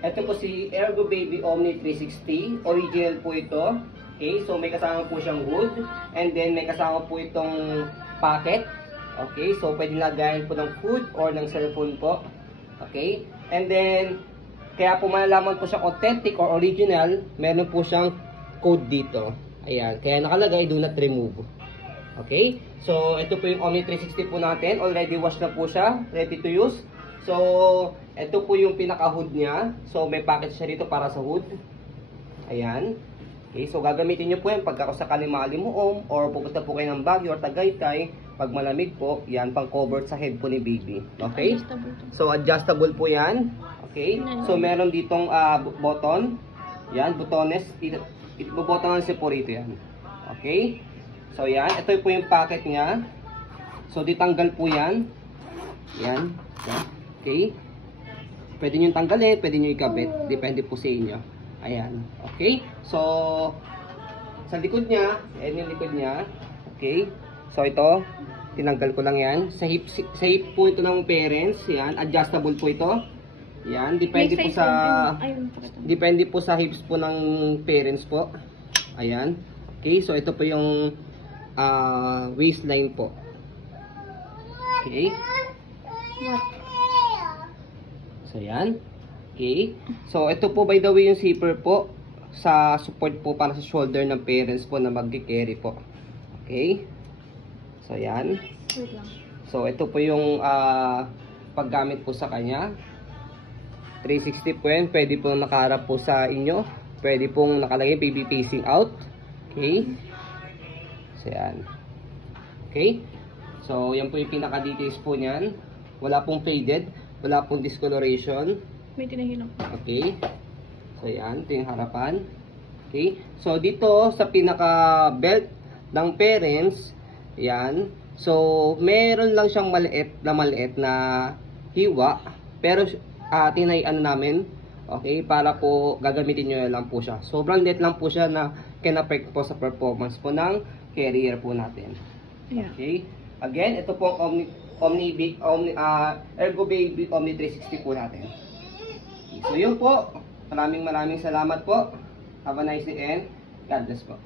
Ito po si Ergo Baby Omni 360. Original po ito. Okay, so may kasama po siyang hood. And then may kasama po itong pocket. Okay, so pwede lagayan po ng food or ng cellphone po. Okay, and then kaya po malalaman po siyang authentic or original, meron po siyang code dito. Ayan, kaya nakalagay do not remove. Okay, so ito po yung Omni 360 po natin. Already washed na po siya, ready to use. So, ito po yung pinaka-hood niya. So, may packet siya dito para sa hood. Ayan. Okay, so gagamitin nyo po yan pagka sakaling maalimuom or pupunta po kayo ng Baguio or Tagaytay. Pag malamig po, yan pang cover sa head po ni baby. Okay? So, adjustable po yan. Okay? So, meron ditong button. Yan, butones. Ibubotonan si po rito yan. Okay? So, yan. Ito po yung packet niya. So, ditanggal po yan. Yan. Yan. Okay? Pwede nyo tanggalin, pwede nyo ikabit. Depende po sa inyo. Ayan. Okay? So, sa likod niya, ayan yung likod niya. Okay? So, ito, tinanggal ko lang yan. Sa hip po ito ng parents. Yan. Adjustable po ito. Yan. Depende po sa hips po ng parents po. Ayan. Okay? So, ito po yung waistline po. Okay? So, yan. Okay. So, ito po by the way yung zipper po sa support po para sa shoulder ng parents po na mag-carry po. Okay. So, yan. So, ito po yung paggamit po sa kanya. 360 po yan. Pwede po nakaharap po sa inyo. Pwede pong nakalagay baby facing out. Okay. So, yan. Okay. So, yan po yung pinaka-details po niyan. Wala pong faded. Wala pong discoloration. May tinahilong. Okay. So, yan. Ito yung harapan. Okay. So, dito sa pinaka-belt ng parents, yan. So, meron lang siyang maliit na hiwa. Pero, tinayan namin. Okay. Para po, gagamitin nyo lang po siya. Sobrang liit lang po siya na can-affect po sa performance po ng carrier po natin. Okay. Again, ito po ang Ergo Baby Omni 360 po natin. So yun po. Maraming salamat po. Have a nice day and God bless po.